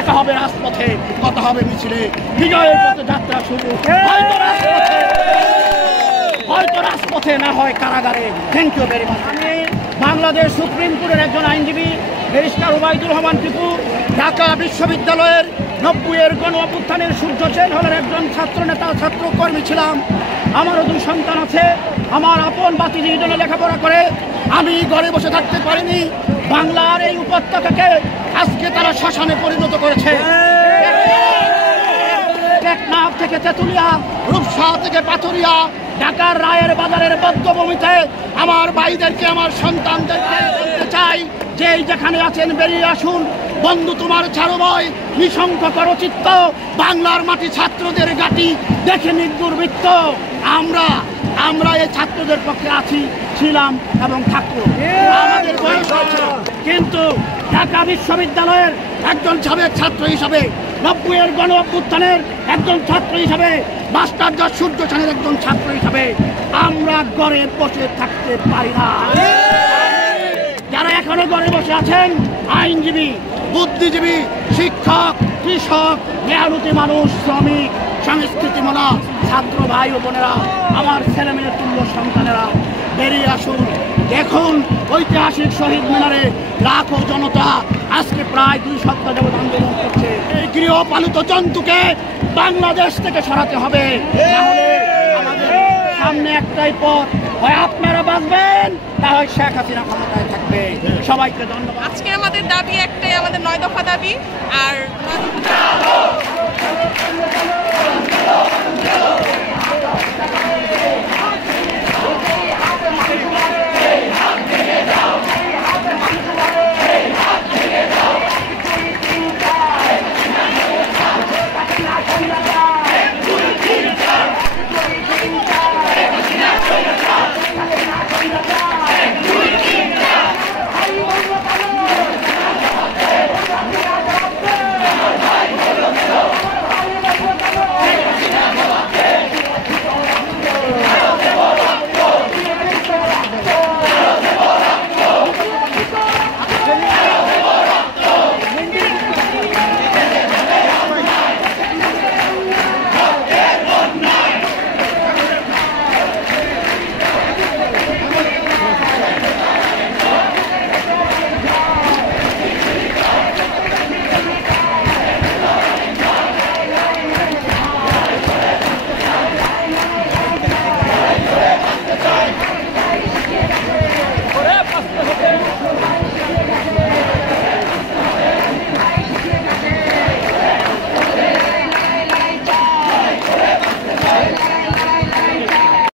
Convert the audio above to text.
দেখা হবে রাজপথে, কথা হবে মিছিলে, বিজয়ের পথে যাত্রা শুরু হয়তো রাজপথে, না হয় কারাগারে। Thank you very much. আমি বাংলাদেশ সুপ্রিম কোর্টের একজন আইনজীবী ব্যারিস্টার ওবায়দুর রহমান টিপু, ঢাকা বিশ্ববিদ্যালয়ের 90-এর গণ অভ্যুত্থানের সূর্য সেন হলের একজন ছাত্রনেতা, ছাত্রকর্মী ছিলাম। আমারও 2 সন্তান আছে। আমার আপন বাতিজি ইডেনে লেখাপড়া করে আমি ঘরে বসে থাকতে পারিনি। বাংলার এই উপত্যকাকে আজকে তারা শ্মশানে পরিণত করেছে। টেকনাফ থেকে তেঁতুলিয়া, রূপসা থেকে পাথুরিয়া, ঢাকার রায়ের বাজারের বদ্ধভূমিতে আমার ভাইদেরকে, আমার সন্তানদেরকে বলতে চাই যে যেখানে আছেন বেরিয়ে আসুন। বন্ধু তোমার ছাড়বই নিঃশঙ্ক করচিত্ত, বাংলার মাটি ছাত্রদের গাটি দেখে নির্দুর্বৃত্ত। আমরা এই ছাত্রদের পক্ষে আছি, ছিলাম এবং থাকবো। আমাদের বয়স হয়েছে, কিন্তু ঢাকা বিশ্ববিদ্যালয়ের একজন সাবেক ছাত্র হিসাবে, 90-এর গণ অভ্যুত্থানের একজন ছাত্র হিসাবে, মাস্টার জজ সূর্য সেনের একজন ছাত্র হিসাবে আমরা ঘরে বসে থাকতে পারি না। যারা এখনো ঘরে বসে আছেন, আইনজীবী, বুদ্ধিজীবী, শিক্ষক, কৃষক, মেহনতি মানুষ, শ্রমিক, সংস্কৃতিমনা ছাত্র ভাই ও বোনেরা, আমার ছেলেমেয়ের তুল্য সন্তানেরা, বেরিয়ে আসুন। দেখুন ঐতিহাসিক শহীদ মিনারে লাখো জনতা আজকে প্রায় 2 সপ্তাহ যাবৎ আন্দোলন করছে। এই গৃহপালিত জন্তুকে বাংলাদেশ থেকে সরাতে হবে। তাহলে আমাদের সামনে একটাই পথ, হয় আপনারা বাঁচবেন, না হয় শেখ হাসিনা ক্ষমতায় থাকবে। সবাইকে ধন্যবাদ। আজকে আমাদের দাবি একটাই, আমাদের 9 দফা দাবি। আর